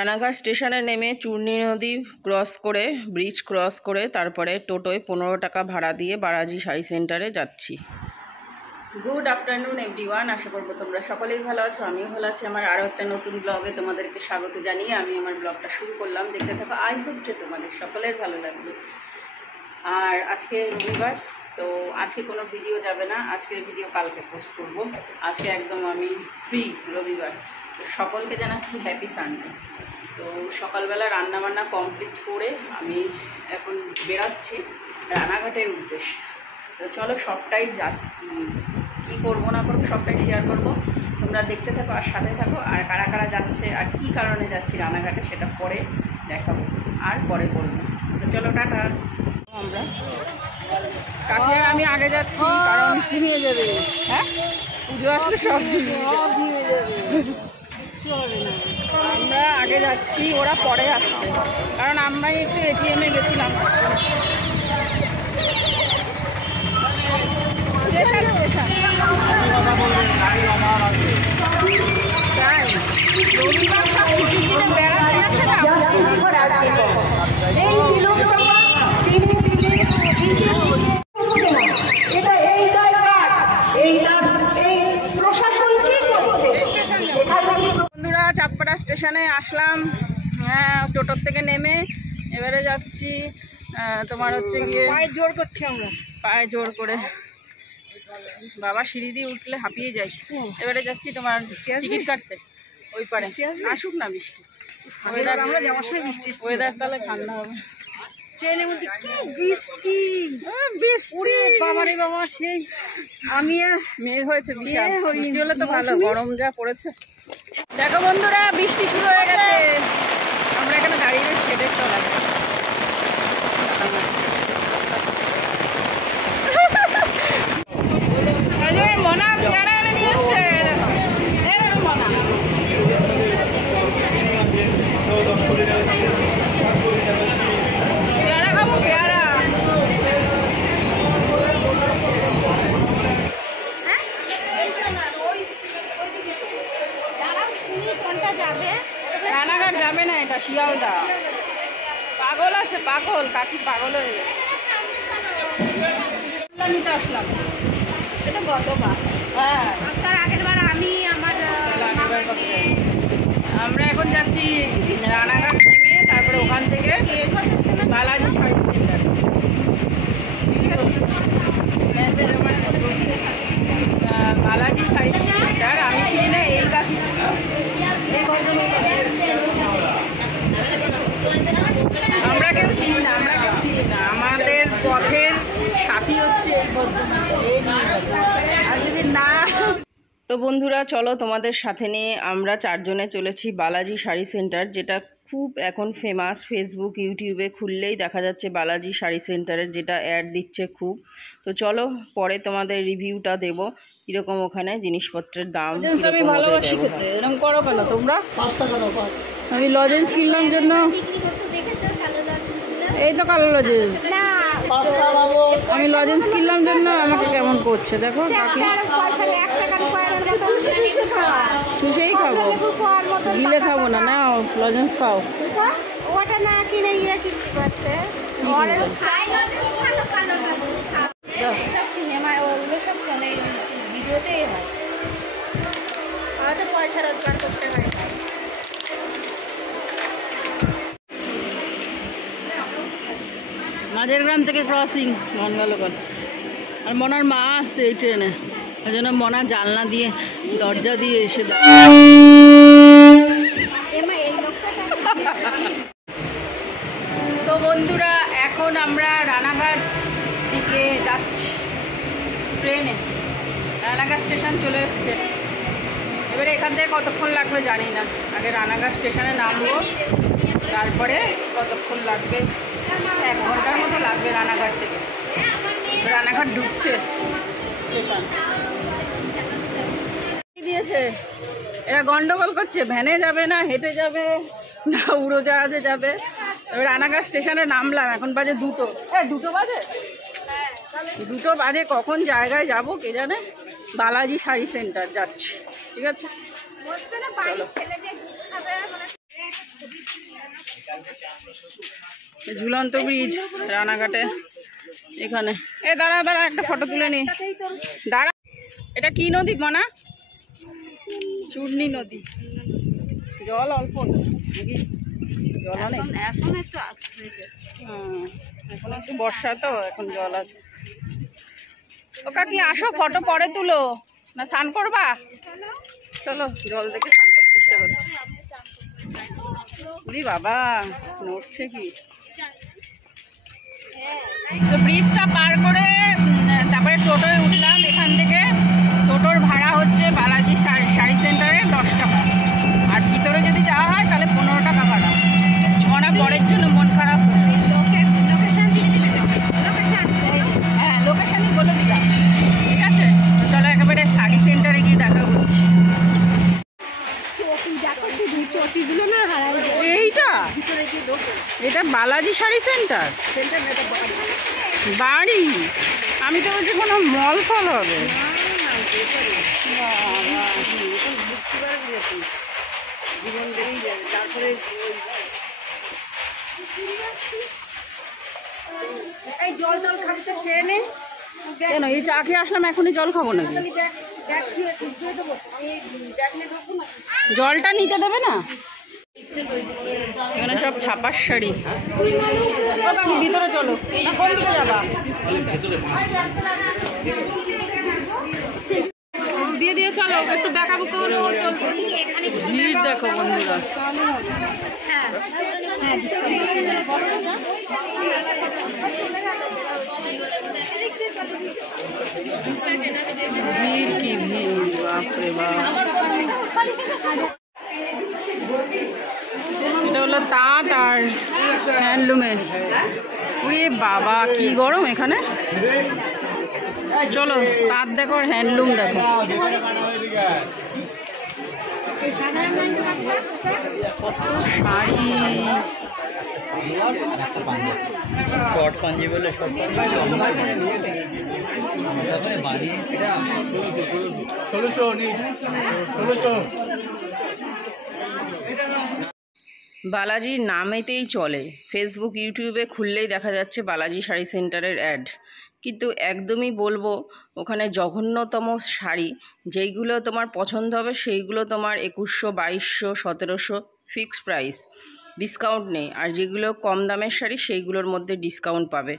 রানাঘাট স্টেশনে নেমে চূর্ণী নদী ক্রস করে ব্রিজ ক্রস করে তারপরে টোটোয় 15 টাকা ভাড়া দিয়ে বালাজি শাড়ি সেন্টারে যাচ্ছি। গুড আফটারনুন এভরিওয়ান, আশা করবো তোমরা সকলেই ভালো আছো, আমিও ভালো আছি। আমার আরও একটা নতুন ব্লগে তোমাদেরকে স্বাগত জানিয়ে আমি আমার ব্লগটা শুরু করলাম। দেখতে থাকো, আই হোপ যে তোমাদের সকলের ভালো লাগবে। আর আজকে রবিবার, তো আজকে কোনো ভিডিও যাবে না, আজকের ভিডিও কালকে পোস্ট করব। আজকে একদম আমি ফ্রি রবিবার। তো সকলকে জানাচ্ছি হ্যাপি সানডে। তো সকালবেলা রান্নাবান্না কমপ্লিট করে আমি এখন বেরাচ্ছি রানাঘাটের উদ্দেশ্যে। তো চলো সবটাই কী করবো না করবো সবটাই শেয়ার করবো, তোমরা দেখতে থাকো আর সাথে থাকো। আর কারা কারা যাচ্ছে আর কী কারণে যাচ্ছি রানাঘাটে সেটা পরে দেখাবো আর পরে বলবো। তো চলো টাটা। আমরা কাকে আমি আগে যাচ্ছি কারণ ঝিমিয়ে যাবে। হ্যাঁ, পুজো আসলে সব ঝিমিয়ে যাবে। আমরা আগে যাচ্ছি, ওরা পরে আসছে, কারণ আমরাই একটু এটিএমে গেছিলাম। বন্ধুরা চাঁদপাড়া স্টেশনে আসলাম, হ্যাঁ, টোটোর থেকে নেমে এবারে যাচ্ছি তোমার হচ্ছে গিয়ে পায়ে জোর করছি, আমরা পায়ে জোর করে বাবা সিঁড়ি দিয়ে উঠলে হাঁপিয়ে যাই। এবারে যাচ্ছি তোমার টিকিট কাটতে ওই পারে। আসুক না বৃষ্টি, ওয়েদার আমরা যাওয়ার সময় বৃষ্টি, ওয়েদার তাহলে ঠান্ডা হবে। ট্রেনের মধ্যে কি বৃষ্টি, বৃষ্টি বাবা রে বাবা, সেই আমি আর মেঘ হয়েছে বিশাল। বৃষ্টি হলে তো ভালো, গরম যা পড়েছে। দেখো বন্ধুরা বৃষ্টি শুরু হয়ে গেছে, আমরা এখানে দাঁড়িয়ে শেডের তলায়। মনা পেয়ারা এনে নিয়ে এসছে, মনা পেয়ারা খাবো, পেয়ারা। রানাঘাট যাবে না, এটা শিয়ালদা। পাগল আছে, পাগল কাকি, পাগল হয়ে গেছে। নিতে আসলাম, এটা গতবার। হ্যাঁ, তার আগের বার আমি আমার আমরা এখন যাচ্ছি রানাঘাট নেমে, তারপরে ওখান থেকে বালাজি শাড়ি সেন্টার। বালাজি শাড়ি সেন্টার আমি চিনি না, এই কাকি আমরা কেউ চিনি না, আমরা কেউ চিনি না। আমাদের পথের সাথী হচ্ছে এই ভদ্রমহিলা, আর যদি না। তো বন্ধুরা চলো তোমাদের সাথে নিয়ে আমরা চারজনে চলেছি বালাজি শাড়ি সেন্টার, যেটা খুব এখন ফেমাস। ফেসবুক ইউটিউবে খুললেই দেখা যাচ্ছে বালাজি শাড়ি সেন্টারের, যেটা অ্যাড দিচ্ছে খুব। তো চলো পরে তোমাদের রিভিউটা দেবো কীরকম ওখানে জিনিসপত্রের দাম। আমি ভালোবাসি খেতে, এরকম করো কেন তোমরা? আমি লজেন্স কিনলাম জন্য, এই তো কালো লজেন্স, আমি লজেন্স কিনলাম জন্য আমাকে কেমন করছে দেখো কাকি। চুষেই খাবো, গিলে খাবো না, নাও লজেন্স খাও। ওটা না কিনে ইয়ে কিনতে পারতে, সিনেমায় ওগুলো সব ফোনে ভিডিওতেই হয়, আমাদের পয়সা রোজগার করতে হয়। মাঝের গ্রাম থেকে ক্রসিং মনগালোকাল, আর মনার মা আসছে এই ট্রেনে, ওই জন্য মনা জানলা দিয়ে দরজা দিয়ে এসে তো বন্ধুরা এখন আমরা রানাঘাট দিকে যাচ্ছি ট্রেনে। রানাঘাট স্টেশন চলে এসছে, এবারে এখান থেকে কতক্ষণ লাগবে জানি না। আগে রানাঘাট স্টেশনে নামবো, তারপরে কতক্ষণ লাগবে, 1 ঘন্টার মতো লাগবে রানাঘাট থেকে। রানাঘাট ঢুকছে স্টেশন দিয়েছে, এরা গন্ডগোল করছে, ভ্যানে যাবে না হেঁটে যাবে না উড়োজাহাজে যাবে। রানাঘাট স্টেশনে নামলাম, এখন বাজে 2টো। 2টো বাজে, 2টো বাজে, কখন জায়গায় যাব কে জানে। বালাজি শাড়ি সেন্টার যাচ্ছি, ঠিক আছে চলো। ঝুলন্ত ব্রিজ রানাঘাটে এখানে। এ দাঁড়া দাঁড়া, একটা ফটো তুলে নি, দাঁড়া। এটা কি নদী মানা? চূর্ণী নদী। জল অল্প নাকি? জল অনেক এখন একটু আসছে। এখন একটু বর্ষা তো, এখন জল আছে। ও কাকি আসো, ফটো পরে তুলো না, স্নান করবা? চলো, জল দেখে স্নান করতে ইচ্ছা করছে। বাবা নড়ছে কি। তো ব্রিজটা পার করে তারপরে টোটোয় উঠলাম। এখান থেকে টোটোর ভাড়া হচ্ছে বালাজি শাড়ি সেন্টারে 10 টাকা, আর ভিতরে যদি যাওয়া হয় তাহলে 15 টাকা ভাড়া। মনা পরের জন্য মন খারাপ হয়ে গেছে। হ্যাঁ, লোকেশনই বলে দিলাম। ঠিক আছে, তো চলো একেবারে শাড়ি সেন্টারে গিয়ে দেখা করছি। এটা বালাজি শাড়ি সেন্টার বাড়ি? আমি তো বলছি কোনো মল ফল হবে। কেন এই চা খেয়ে আসলাম, এখনই জল খাবো নাকি? জলটা নিতে দেবে না? এখানে সব ছাপার শাড়ি। ভিতরে চলো না, কোন দিকে যাবা? দিয়ে দিয়ে চলো, একটু দেখাবো। ভিড় দেখো বন্ধুরা। ভিড় কি ভিড়, বাপরে বাপ। এটা হলো তাঁত আর হ্যান্ডলুমের। ওরে বাবা কি গরম এখানে। চলো তাঁত দেখো আর হ্যান্ডলুম দেখো। শাড়ি, শর্ট পাঞ্জি বলে বালাজি নামেতেই চলে। ফেসবুক ইউটিউবে খুললেই দেখা যাচ্ছে বালাজি শাড়ি সেন্টারের অ্যাড, কিন্তু একদমই বলবো ওখানে জঘন্যতম শাড়ি। যেইগুলো তোমার পছন্দ হবে সেইগুলো তোমার 2100, 2200, 1700 ফিক্সড প্রাইস, ডিসকাউন্ট নেই। আর যেগুলো কম দামের শাড়ি সেইগুলোর মধ্যে ডিসকাউন্ট পাবে।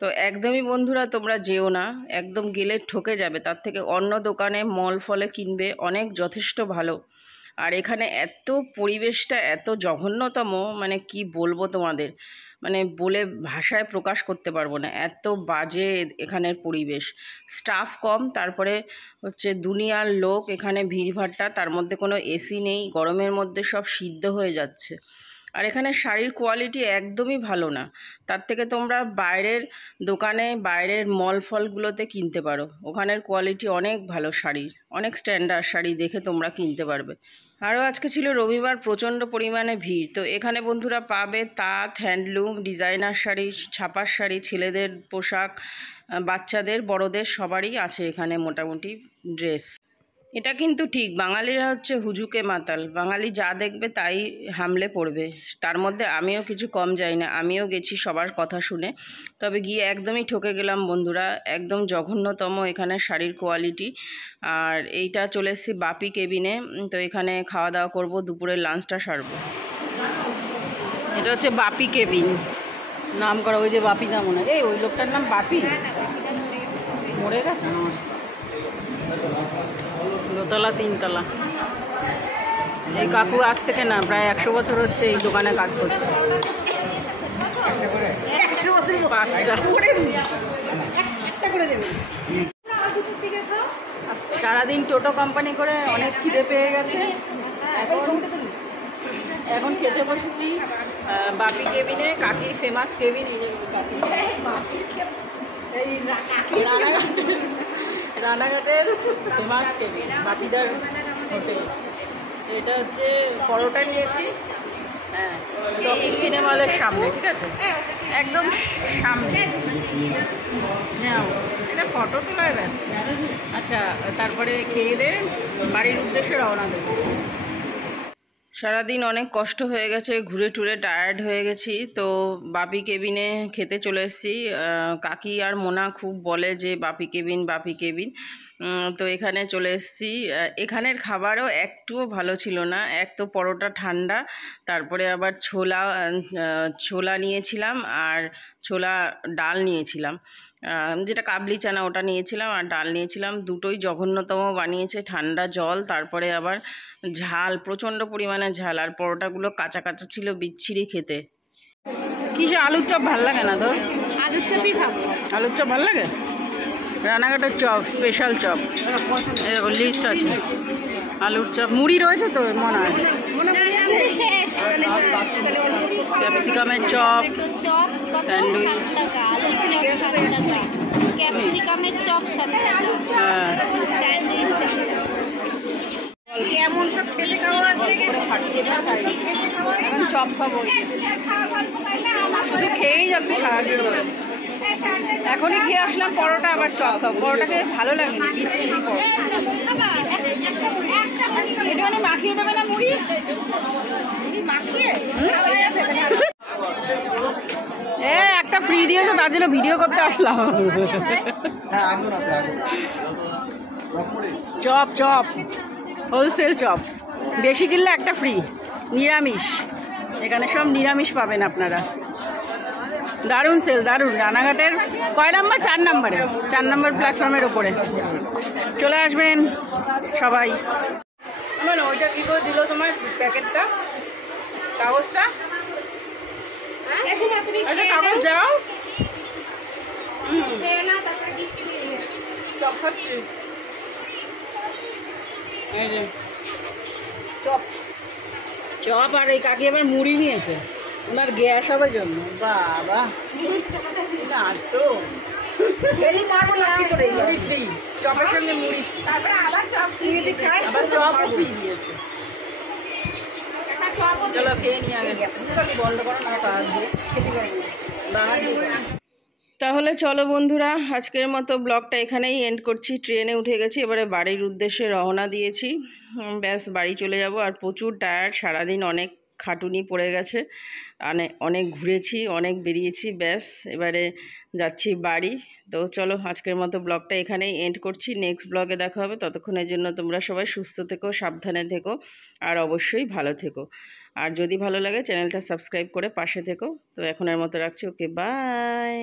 তো একদমই বন্ধুরা তোমরা যেও না, একদম গেলে ঠকে যাবে। তার থেকে অন্য দোকানে মল ফলে কিনবে, অনেক যথেষ্ট ভালো। আর এখানে এত পরিবেশটা এত জঘন্যতম, মানে কি বলবো তোমাদের, মানে বলে ভাষায় প্রকাশ করতে পারবো না, এত বাজে এখানের পরিবেশ। স্টাফ কম, তারপরে হচ্ছে দুনিয়ার লোক, এখানে ভিড়ভাট্টা, তার মধ্যে কোনো এসি নেই, গরমের মধ্যে সব সিদ্ধ হয়ে যাচ্ছে। আর এখানে শাড়ির কোয়ালিটি একদমই ভালো না। তার থেকে তোমরা বাইরের দোকানে, বাইরের মল ফলগুলোতে কিনতে পারো, ওখানের কোয়ালিটি অনেক ভালো শাড়ির, অনেক স্ট্যান্ডার্ড শাড়ি দেখে তোমরা কিনতে পারবে। আরও আজকে ছিল রবিবার, প্রচণ্ড পরিমাণে ভিড়। তো এখানে বন্ধুরা পাবে তাঁত, হ্যান্ডলুম, ডিজাইনার শাড়ি, ছাপার শাড়ি, ছেলেদের পোশাক, বাচ্চাদের, বড়দের সবারই আছে এখানে মোটামুটি ড্রেস। এটা কিন্তু ঠিক, বাঙালিরা হচ্ছে হুজুকে মাতাল, বাঙালি যা দেখবে তাই হামলে পড়বে। তার মধ্যে আমিও কিছু কম যাই না, আমিও গেছি সবার কথা শুনে, তবে গিয়ে একদমই ঠকে গেলাম বন্ধুরা। একদম জঘন্যতম এখানে শাড়ির কোয়ালিটি। আর এইটা চলে এসেছি বাপি কেবিনে, তো এখানে খাওয়া দাওয়া করবো, দুপুরের লাঞ্চটা সারবো। এটা হচ্ছে বাপি কেবিন নাম করা, ওই যে বাপি নাম মনে হয়, এই ওই লোকটার নাম বাপি, মরে গেছে। দোতলা 3 তলা। এই কাকু আজ থেকে না প্রায় 100 বছর হচ্ছে এই দোকানে কাজ করছে। 5টা সারাদিন টোটো কোম্পানি করে অনেক খিদে পেয়ে গেছে। এখন খেতে বসেছি বাপি কেবিনে, কাকির ফেমাস কেবিন। রানাঘাটের ফেমাস কেবিন, বাপিদার হোটেল। এটা হচ্ছে পরোটা নিয়েছি, হ্যাঁ, টকি সিনেমা হলের সামনে, ঠিক আছে, একদম সামনে। নাও এটা ফটো তোলায় ব্যস্ত। আচ্ছা, তারপরে খেয়ে দিয়ে বাড়ির উদ্দেশ্যে রওনা দেবো। সারাদিন অনেক কষ্ট হয়ে গেছে, ঘুরে টুরে টায়ার্ড হয়ে গেছি। তো বাপি কেবিনে খেতে চলে এসেছি। কাকি আর মোনা খুব বলে যে বাপি কেবিন বাপি কেবিন। তো এখানে চলে এসেছি। এখানের খাবারও একটুও ভালো ছিল না। এক তো পরোটা ঠান্ডা, তারপরে আবার ছোলা নিয়েছিলাম আর ছোলা ডাল নিয়েছিলাম, যেটা কাবলি চানা ওটা নিয়েছিলাম, আর ডাল নিয়েছিলাম। দুটোই জঘন্যতম বানিয়েছে। ঠান্ডা জল, তারপরে আবার ঝাল, প্রচণ্ড পরিমাণে ঝাল, আর পরোটাগুলো কাঁচা কাঁচা ছিল, বিচ্ছিরি খেতে। কিসে আলুর চপ ভাল লাগে না তোর? আলুর চপই খাবো। আলুর চপ ভাল লাগে? রানাঘাটের চপ, স্পেশাল চপ লিস্ট আছে। আলুর চপ, মুড়ি রয়েছে তো মনে হয়। ক্যাপসিকামের চপ, স্যান্ডউইচ। ক্যাপসিকামের চপ 7 টাকা, হ্যাঁ, স্যান্ডউইচ এমন সব খেতে খাওয়া এখন চপ খাবো, শুধু খেয়েই যাচ্ছে সারাদিন ধরে। এখনই খেয়ে আসলাম পরোটা, আবার চপ খাবো। পরোটা খেয়ে ভালো লাগেনি, বিচ্ছিরি পরোটা। একটুখানি মাখিয়ে দেবে না মুড়ি? একটা ফ্রি দিয়েছো, তার জন্য ভিডিও করতে আসলাম। চপ চপ হোলসেল চপ, বেশি কিনলে একটা ফ্রি, নিরামিষ। এখানে সব নিরামিষ পাবেন আপনারা। দারুণ সেল, দারুণ। রানাঘাটের কয় নাম্বার? 4 নাম্বারে, 4 নাম্বার প্ল্যাটফর্মের ওপরে চলে আসবেন সবাই। মানে ওইটা কী করে দিল তোমার প্যাকেটটা, কাগজটা? কাগজ দাও। চপ খাচ্ছি, এই যে চপ। চপ, আর এই কাকি আবার মুড়ি নিয়েছে, ওনার গ্যাস হবার জন্য। বাবা, আর তো মুড়ি ফ্রি, চপের সঙ্গে মুড়ি ফ্রি, আবার চপও ফ্রি দিয়েছে। চলো খেয়ে নিয়ে আগে, বন্ধ করো না কাজ দিয়ে। তাহলে চলো বন্ধুরা, আজকের মতো ব্লগটা এখানেই এন্ড করছি। ট্রেনে উঠে গেছি, এবারে বাড়ির উদ্দেশ্যে রওনা দিয়েছি। ব্যাস বাড়ি চলে যাব। আর প্রচুর টায়ার্ড, সারাদিন অনেক খাটুনি পড়ে গেছে, অনেক ঘুরেছি, অনেক বেরিয়েছি। ব্যাস এবারে যাচ্ছি বাড়ি। তো চলো আজকের মতো ব্লগটা এখানেই এন্ড করছি। নেক্সট ব্লগে দেখা হবে। ততক্ষণের জন্য তোমরা সবাই সুস্থ থেকো, সাবধানে থেকো, আর অবশ্যই ভালো থেকো। আর যদি ভালো লাগে চ্যানেলটা সাবস্ক্রাইব করে পাশে থেকো। তো এখনের মতো রাখছি। ওকে, বাই।